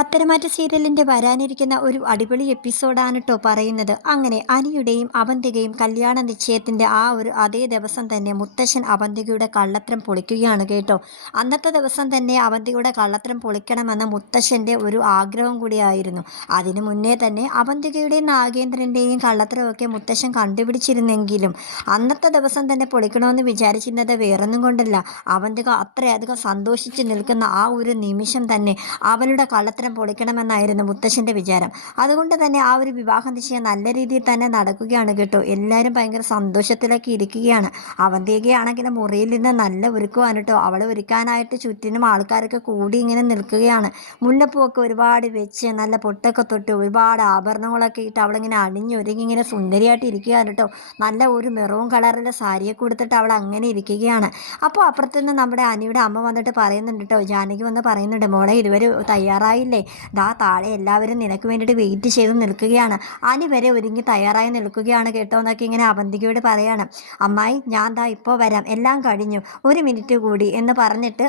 പത്തരമാറ്റ സീരിയലിൻ്റെ വരാനിരിക്കുന്ന ഒരു അടിപൊളി എപ്പിസോഡാണ് കേട്ടോ പറയുന്നത്. അങ്ങനെ അനിയുടെയും അവന്തികയും കല്യാണ നിശ്ചയത്തിൻ്റെ ആ ഒരു അതേ ദിവസം തന്നെ മുത്തശ്ശൻ അവന്തികയുടെ കള്ളത്തരം പൊളിക്കുകയാണ് കേട്ടോ. അന്നത്തെ ദിവസം തന്നെ അവന്തികയുടെ കള്ളത്തരം പൊളിക്കണമെന്ന മുത്തശ്ശൻ്റെ ഒരു ആഗ്രഹം കൂടിയായിരുന്നു. അതിനു മുന്നേ തന്നെ അവന്തികയുടെയും നാഗേന്ദ്രൻ്റെയും കള്ളത്തരമൊക്കെ മുത്തശ്ശൻ കണ്ടുപിടിച്ചിരുന്നെങ്കിലും അന്നത്തെ ദിവസം തന്നെ പൊളിക്കണമെന്ന് വിചാരിച്ചിരുന്നത് വേറൊന്നും കൊണ്ടല്ല, അവന്തിക അത്രയധികം സന്തോഷിച്ച് നിൽക്കുന്ന ആ ഒരു നിമിഷം തന്നെ അവളുടെ കള്ളത്തരം പൊളിക്കണമെന്നായിരുന്നു മുത്തശ്ശൻ്റെ വിചാരം. അതുകൊണ്ട് തന്നെ ആ ഒരു വിവാഹ നിശ്ചയം നല്ല രീതിയിൽ തന്നെ നടക്കുകയാണ് കേട്ടോ. എല്ലാവരും ഭയങ്കര സന്തോഷത്തിലൊക്കെ ഇരിക്കുകയാണ്. അവന്തികയാണെങ്കിലും മുറിയിൽ നിന്ന് നല്ല ഒരുക്കുവാണ് കേട്ടോ. അവളെ ഒരുക്കാനായിട്ട് ചുറ്റിനും ആൾക്കാരൊക്കെ കൂടി ഇങ്ങനെ നിൽക്കുകയാണ്. മുല്ലപ്പൂവൊക്കെ ഒരുപാട് വെച്ച് നല്ല പൊട്ടൊക്കെ തൊട്ട് ഒരുപാട് ആഭരണങ്ങളൊക്കെ ഇട്ട് അവളിങ്ങനെ അണിഞ്ഞൊരുങ്ങി ഇങ്ങനെ സുന്ദരിയായിട്ട് ഇരിക്കുകയാണ് കേട്ടോ. നല്ല ഒരു മെറൂൺ കളറിലെ സാരിയൊക്കെ കൊടുത്തിട്ട് അവൾ അങ്ങനെ ഇരിക്കുകയാണ്. അപ്പോൾ അപ്പുറത്തുനിന്ന് നമ്മുടെ അനിയുടെ അമ്മ വന്നിട്ട് പറയുന്നുണ്ട് കേട്ടോ, ജാനകി വന്ന് പറയുന്നുണ്ട്, മോളെ ഇതുവരെ തയ്യാറായില്ലേ? ദാ താഴെ എല്ലാവരും നിനക്ക് വേണ്ടിയിട്ട് വെയിറ്റ് ചെയ്ത് നിൽക്കുകയാണ്, അനി വരെ ഒരുങ്ങി തയ്യാറായി നിൽക്കുകയാണ് കേട്ടോ എന്നൊക്കെ ഇങ്ങനെ അവന്തികയോട് പറയാണ്. അമ്മായി ഞാൻ ദാ ഇപ്പോൾ വരാം, എല്ലാം കഴിഞ്ഞു, ഒരു മിനിറ്റ് കൂടി എന്ന് പറഞ്ഞിട്ട്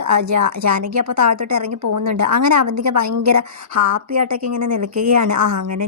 ജാനകി അപ്പോൾ താഴത്തോട്ട് ഇറങ്ങി പോകുന്നുണ്ട്. അങ്ങനെ അവന്തിക ഭയങ്കര ഹാപ്പി ആയിട്ടൊക്കെ ഇങ്ങനെ നിൽക്കുകയാണ്. അങ്ങനെ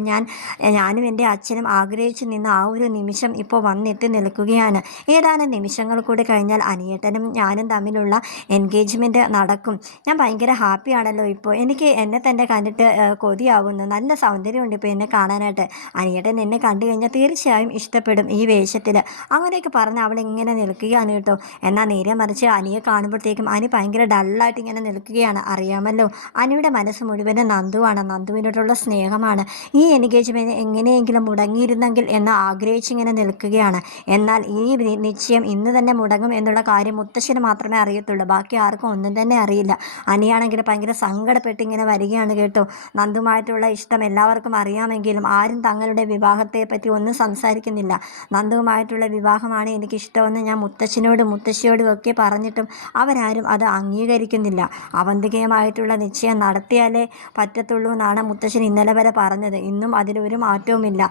ഞാനും എൻ്റെ അച്ഛനും ആഗ്രഹിച്ചു നിന്ന ആ ഒരു നിമിഷം ഇപ്പോൾ വന്നെത്തി നിൽക്കുകയാണ്. ഏതാനും നിമിഷങ്ങൾ കൂടി കഴിഞ്ഞാൽ അനിയേട്ടനും ഞാനും തമ്മിലുള്ള എൻഗേജ്മെൻറ്റ് നടക്കും. ഞാൻ ഭയങ്കര ഹാപ്പിയാണല്ലോ ഇപ്പോൾ, എനിക്ക് എന്നെ തന്നെ കണ്ടിട്ട് കൊതിയാവുന്നു, നല്ല സൗന്ദര്യമുണ്ട് ഇപ്പോൾ എന്നെ കാണാനായിട്ട്. അനിയേട്ടൻ എന്നെ കണ്ടു കഴിഞ്ഞാൽ തീർച്ചയായും ഇഷ്ടപ്പെടും ഈ വേഷത്തിൽ. അങ്ങനെയൊക്കെ പറഞ്ഞ് അവളിങ്ങനെ നിൽക്കുകയാണ് കേട്ടോ. എന്നാൽ നേരെ മറിച്ച് അനിയെ കാണുമ്പോഴത്തേക്കും അനി ഭയങ്കര ഡള്ളായിട്ട് ഇങ്ങനെ നിൽക്കുകയാണ്. അറിയാമല്ലോ, അനിയുടെ മനസ്സ് മുഴുവനും നന്ദുവാണ്, നന്ദുവിനോടുള്ള സ്നേഹമാണ്. ഈ എൻഗേജ്മെൻറ്റ് എങ്ങനെയെങ്കിലും മുടങ്ങിയിരുന്നെങ്കിൽ എന്ന് ആഗ്രഹിച്ചിങ്ങനെ നിൽക്കുകയാണ്. എന്നാൽ ഈ നിശ്ചയം ഇന്ന് തന്നെ മുടങ്ങും എന്നുള്ള കാര്യം മുത്തശ്ശന് മാത്രമേ അറിയത്തുള്ളൂ, ബാക്കി ആർക്കും ഒന്നും തന്നെ അറിയില്ല. അനിയാണെങ്കിൽ ഭയങ്കര സങ്കടപ്പെട്ട് ഇങ്ങനെ വരികയാണ് കേട്ടോ. നന്ദുമായിട്ടുള്ള ഇഷ്ടം എല്ലാവർക്കും അറിയാമെങ്കിലും ആരും തങ്ങളുടെ വിവാഹത്തെ പറ്റി ഒന്നും സംസാരിക്കുന്നില്ല. നന്ദുവുമായിട്ടുള്ള വിവാഹമാണ് എനിക്കിഷ്ടമെന്ന് ഞാൻ മുത്തശ്ശനോടും മുത്തശ്ശിയോടും ഒക്കെ പറഞ്ഞിട്ടും അവരാരും അത് അംഗീകരിക്കുന്നില്ല. അവന്തികയുമായിട്ടുള്ള നിശ്ചയം നടത്തിയാലേ പറ്റത്തുള്ളൂ എന്നാണ് മുത്തശ്ശൻ ഇന്നലെ വരെ പറഞ്ഞത്. ഇന്നും അതിലൊരു മാറ്റവുമില്ല.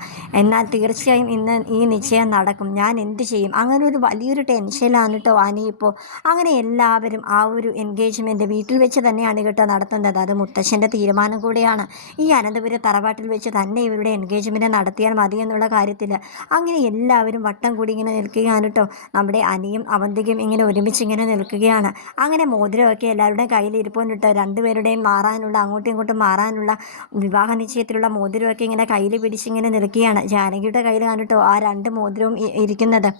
എന്നാൽ തീർച്ചയായും ഇന്ന് ഈ നിശ്ചയം നടക്കും. ഞാൻ എന്ത് ചെയ്യും? അങ്ങനെ ഒരു വലിയൊരു ടെൻഷനിലാണ് കേട്ടോ അനി ഇപ്പോൾ. അങ്ങനെ എല്ലാവരും ആ ഒരു എൻഗേജ്മെൻറ്റ് വീട്ടിൽ വെച്ച് തന്നെയാണ് കേട്ടോ നടത്തുന്നത്. അത് മുത്തശ്ശൻ്റെ തീരുമാനം കൂടിയാണ്. ഈ അനന്തപുരം തറവാട്ടിൽ വെച്ച് തന്നെ ഇവരുടെ എൻഗേജ്മെൻറ്റ് നടത്തിയാൽ മതി എന്നുള്ള കാര്യത്തിൽ അങ്ങനെ എല്ലാവരും വട്ടം കൂടി ഇങ്ങനെ നിൽക്കുകയാണ് കേട്ടോ. നമ്മുടെ അനിയും അവന്തികയും ഇങ്ങനെ ഒരുമിച്ച് ഇങ്ങനെ നിൽക്കുകയാണ്. അങ്ങനെ മോതിരമൊക്കെ എല്ലാവരുടെയും കയ്യിൽ ഇരിപ്പുണ്ട് കേട്ടോ. രണ്ടുപേരുടെയും മാറാനുള്ള, അങ്ങോട്ടും ഇങ്ങോട്ടും മാറാനുള്ള വിവാഹ നിശ്ചയത്തിലുള്ള മോതിരമൊക്കെ ഇങ്ങനെ കയ്യിൽ പിടിച്ചിങ്ങനെ നിൽക്കുകയാണ്. ജാനകിയുടെ കയ്യിലാണ് കേട്ടോ ആ രണ്ട് മോതിരവും ഇരിക്കുന്നത്.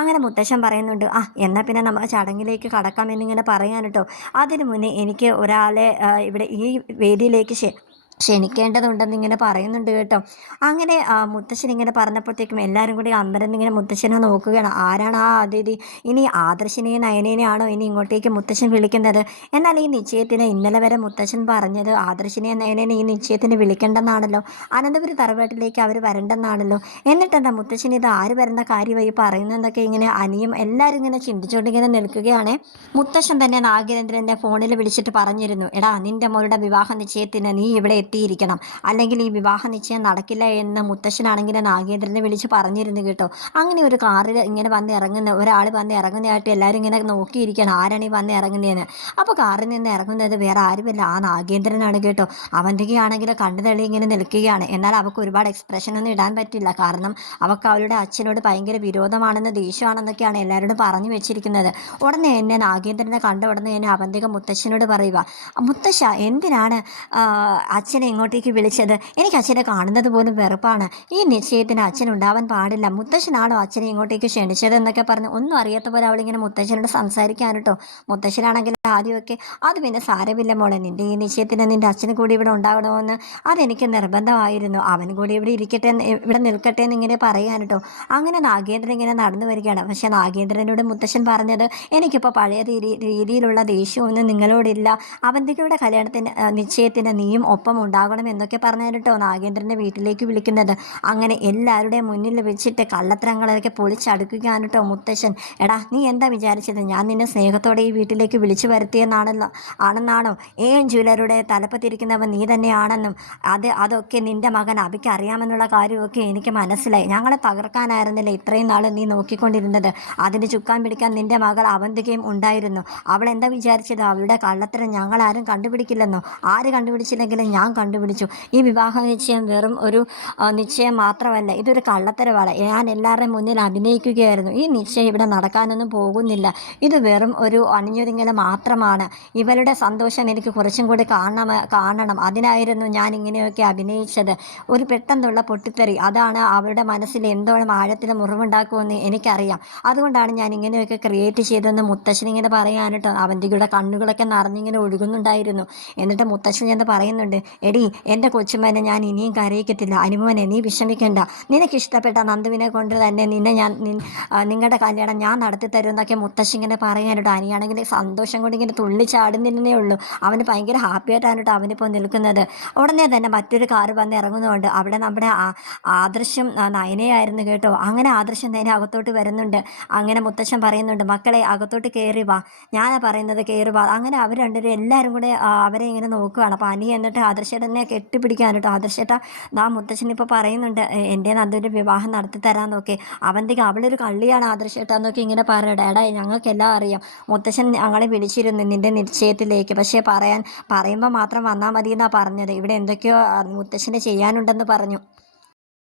അങ്ങനെ മുത്തശ്ശൻ പറയുന്നുണ്ട്, എന്നാൽ പിന്നെ നമ്മൾ ചടങ്ങിലേക്ക് കടക്കാമെന്നിങ്ങനെ പറയാൻ കേട്ടോ. അതിനു മുന്നേ എനിക്ക് ഒരാളെ ഇവിടെ ഈ വേദിയിലേക്ക് ക്ഷണിക്കേണ്ടതുണ്ടെന്ന് ഇങ്ങനെ പറയുന്നുണ്ട് കേട്ടോ. അങ്ങനെ മുത്തശ്ശൻ ഇങ്ങനെ പറഞ്ഞപ്പോഴത്തേക്കും എല്ലാവരും കൂടി അമ്പരന്നിങ്ങനെ മുത്തശ്ശനെ നോക്കുകയാണ്. ആരാണ് ആ അതിഥി? ഇനി ആദർശിനെയും നയനേനെയാണോ ഇനി ഇങ്ങോട്ടേക്ക് മുത്തശ്ശൻ വിളിക്കുന്നത്? എന്നാൽ ഈ നിശ്ചയത്തിന് ഇന്നലെ വരെ മുത്തശ്ശൻ പറഞ്ഞത് ആദർശിനെയും നയനേനെ ഈ നിശ്ചയത്തിന് വിളിക്കേണ്ടെന്നാണല്ലോ, അനന്തപുരി തറവാട്ടിലേക്ക് അവർ വരണ്ടെന്നാണല്ലോ. എന്നിട്ടെന്താ മുത്തശ്ശൻ ഇത് ആര് വരുന്ന കാര്യമായി പറയുന്നതെന്നൊക്കെ ഇങ്ങനെ അനിയും എല്ലാവരും ഇങ്ങനെ ചിന്തിച്ചുകൊണ്ടിങ്ങനെ നിൽക്കുകയാണ്. മുത്തശ്ശൻ തന്നെ നാഗേന്ദ്രൻ്റെ ഫോണിൽ വിളിച്ചിട്ട് പറഞ്ഞിരുന്നു, എടാ നിൻ്റെ മോളുടെ വിവാഹ നിശ്ചയത്തിന് നീ ഇവിടെ എത്തിയിരിക്കണം, അല്ലെങ്കിൽ ഈ വിവാഹ നിശ്ചയം നടക്കില്ല എന്ന് മുത്തശ്ശനാണെങ്കിൽ നാഗേന്ദ്രനെ വിളിച്ച് പറഞ്ഞിരുന്നു കേട്ടോ. അങ്ങനെ ഒരു കാറിൽ ഇങ്ങനെ വന്ന് ഇറങ്ങുന്ന ഒരാൾ വന്ന് ഇറങ്ങുന്നതായിട്ട് എല്ലാവരും ഇങ്ങനെ നോക്കിയിരിക്കണം, ആരാണ് ഈ വന്ന് ഇറങ്ങുന്നതെന്ന്. അപ്പോൾ കാറിൽ നിന്ന് ഇറങ്ങുന്നത് വേറെ ആരുമല്ല, ആ നാഗേന്ദ്രനാണ് കേട്ടോ. അവന്തികയാണെങ്കിൽ കണ്ണു തള്ളി ഇങ്ങനെ നിൽക്കുകയാണ്. എന്നാൽ അവൾക്ക് ഒരുപാട് എക്സ്പ്രഷനൊന്നും ഇടാൻ പറ്റില്ല, കാരണം അവൾക്ക് അവളുടെ അച്ഛനോട് ഭയങ്കര വിരോധമാണെന്ന് ദേഷ്യമാണെന്നൊക്കെയാണ് എല്ലാവരോടും പറഞ്ഞു വെച്ചിരിക്കുന്നത്. ഉടനെ എന്നെ നാഗേന്ദ്രനെ കണ്ട ഉടനെ എന്നെ അവന്തിക മുത്തശ്ശനോട് പറയുക, മുത്തശ്ശ എന്തിനാണ് അച്ഛനെ ഇങ്ങോട്ടേക്ക് വിളിച്ചത്? എനിക്ക് അച്ഛനെ കാണുന്നത് പോലും വെറുപ്പാണ്, ഈ നിശ്ചയത്തിന് അച്ഛൻ ഉണ്ടാവാൻ പാടില്ല, മുത്തശ്ശനാണോ അച്ഛനെ ഇങ്ങോട്ടേക്ക് ക്ഷണിച്ചത് എന്നൊക്കെ പറഞ്ഞ് ഒന്നും അറിയാത്ത പോലെ അവളിങ്ങനെ മുത്തശ്ശനോട് സംസാരിക്കാൻ കേട്ടോ. മുത്തശ്ശനാണെങ്കിൽ ആദ്യമൊക്കെ അത് പിന്നെ സാരമില്ല മോളെ, നിൻ്റെ ഈ നിശ്ചയത്തിന് നിൻ്റെ അച്ഛന് കൂടി ഇവിടെ ഉണ്ടാകണമെന്ന് അതെനിക്ക് നിർബന്ധമായിരുന്നു, അവൻ കൂടി ഇവിടെ ഇരിക്കട്ടെ, ഇവിടെ നിൽക്കട്ടെ എന്നിങ്ങനെ പറയാൻ കേട്ടോ. അങ്ങനെ നാഗേന്ദ്രൻ ഇങ്ങനെ നടന്നു വരികയാണ്. പക്ഷേ നാഗേന്ദ്രനോട് മുത്തശ്ശൻ പറഞ്ഞത്, എനിക്കിപ്പോൾ പഴയ രീതിയിലുള്ള ദേഷ്യമൊന്നും നിങ്ങളോടില്ല, അവന്തികയുടെ കല്യാണത്തിന് നിശ്ചയത്തിന് നീയും ഒപ്പം ഉണ്ടാകണം എന്നൊക്കെ പറഞ്ഞു കേട്ടോ നാഗേന്ദ്രൻ്റെ വീട്ടിലേക്ക് വിളിക്കുന്നത്. അങ്ങനെ എല്ലാവരുടെയും മുന്നിൽ വെച്ചിട്ട് കള്ളത്തരങ്ങളൊക്കെ പൊളിച്ചടുക്കുകയാണ് കേട്ടോ മുത്തശ്ശൻ. എടാ നീ എന്താ വിചാരിച്ചത്, ഞാൻ നിന്നെ സ്നേഹത്തോടെ ഈ വീട്ടിലേക്ക് വിളിച്ചു ആണെന്നാണോ? ജ്വല്ലറിയുടെ തലപ്പത്തിരിക്കുന്നവൻ നീ തന്നെയാണെന്നും അതൊക്കെ നിൻ്റെ മകൻ അബിക്ക് അറിയാമെന്നുള്ള കാര്യമൊക്കെ എനിക്ക് മനസ്സിലായി. ഞങ്ങളെ തകർക്കാനായിരുന്നില്ല ഇത്രയും നാൾ നീ നോക്കിക്കൊണ്ടിരുന്നത്, അതിന് ചുക്കാൻ പിടിക്കാൻ നിൻ്റെ മകൾ അവന്തികയും ഉണ്ടായിരുന്നു. അവൾ എന്താ വിചാരിച്ചത്, അവളുടെ കള്ളത്തരം ഞങ്ങളാരും കണ്ടുപിടിക്കില്ലെന്നോ? ആര് കണ്ടുപിടിച്ചില്ലെങ്കിലും ഞാൻ കണ്ടുപിടിച്ചു. ഈ വിവാഹ നിശ്ചയം വെറും ഒരു നിശ്ചയം മാത്രമല്ല, ഇതൊരു കള്ളത്തരവാണ്. ഞാൻ എല്ലാവരുടെയും മുന്നിൽ അഭിനയിക്കുകയായിരുന്നു. ഈ നിശ്ചയം ഇവിടെ നടക്കാനൊന്നും പോകുന്നില്ല. ഇത് വെറും ഒരു അണിഞ്ഞൊരുങ്ങൽ മാത്രമാണ്. ഇവളുടെ സന്തോഷം എനിക്ക് കുറച്ചും കൂടി കാണണം. അതിനായിരുന്നു ഞാൻ ഇങ്ങനെയൊക്കെ അഭിനയിച്ചത്. ഒരു പെട്ടെന്നുള്ള പൊട്ടിത്തെറി, അതാണ് അവളുടെ മനസ്സിൽ എന്തോളം ആഴത്തിൽ മുറിവുണ്ടാക്കുമെന്ന് എനിക്കറിയാം. അതുകൊണ്ടാണ് ഞാൻ ഇങ്ങനെയൊക്കെ ക്രിയേറ്റ് ചെയ്തതെന്ന് മുത്തശ്ശൻ ഇങ്ങനെ പറയാനിട്ടോ. അവന്തികയുടെ കണ്ണുകളൊക്കെ നിറഞ്ഞിങ്ങനെ ഒഴുകുന്നുണ്ടായിരുന്നു. എന്നിട്ട് മുത്തശ്ശൻ എന്ന് പറയുന്നുണ്ട്, എടി എൻ്റെ കൊച്ചുമോനെ ഞാൻ ഇനിയും കരയിക്കത്തില്ല. അനുമോനെ നീ വിഷമിക്കണ്ട. നിനക്കിഷ്ടപ്പെട്ട നന്ദുവിനെ കൊണ്ട് തന്നെ നിങ്ങളുടെ കല്യാണം ഞാൻ നടത്തി തരും എന്നൊക്കെ മുത്തശ്ശി ഇങ്ങനെ പറയാനിട്ടോ. അനിയാണെങ്കിൽ സന്തോഷം കൊണ്ട് ഇങ്ങനെ തുള്ളി ചാടുന്നില്ലേ ഉള്ളൂ. അവന് ഭയങ്കര ഹാപ്പി ആയിട്ടാണ് കേട്ടോ അവനിപ്പോൾ നിൽക്കുന്നത്. ഉടനെ തന്നെ മറ്റൊരു കാറ് വന്ന് ഇറങ്ങുന്നുണ്ട്. അവിടെ നമ്മുടെ ആദർശം നയനയായിരുന്നു കേട്ടോ. അങ്ങനെ ആദർശം നേരെ അകത്തോട്ട് വരുന്നുണ്ട്. അങ്ങനെ മുത്തശ്ശൻ പറയുന്നുണ്ട്, മക്കളെ അകത്തോട്ട് കയറി വാ, ഞാനാ പറയുന്നത് കയറി വാ. അങ്ങനെ അവർ രണ്ടുപേരും എല്ലാവരും കൂടെ അവരെ ഇങ്ങനെ നോക്കുകയാണ്. അപ്പോൾ അനി എന്നിട്ട് ആദർശേട്ടനെ കെട്ടിപ്പിടിക്കാൻ കേട്ടോ. ആദർശേട്ട ദാ മുത്തശ്ശൻ ഇപ്പോൾ പറയുന്നുണ്ട് എൻ്റെ നന്ദുവിൻ്റെ വിവാഹം നടത്തി തരാമെന്നൊക്കെ. അവന്തിക അവളൊരു കള്ളിയാണ് ആദർശേട്ടാന്നൊക്കെ ഇങ്ങനെ പറയട്ടെ. എടാ ഞങ്ങൾക്കെല്ലാം അറിയാം, മുത്തശ്ശൻ ഞങ്ങളെ വിളിച്ചിരുന്നു നിൻ്റെ നിശ്ചയത്തിലേക്ക്. പക്ഷേ പറയുമ്പോൾ മാത്രം വന്നാൽ മതി എന്നാണ് പറഞ്ഞത്. ഇവിടെ എന്തൊക്കെയോ മുത്തശ്ശന് ചെയ്യാനുണ്ടെന്ന് പറഞ്ഞു.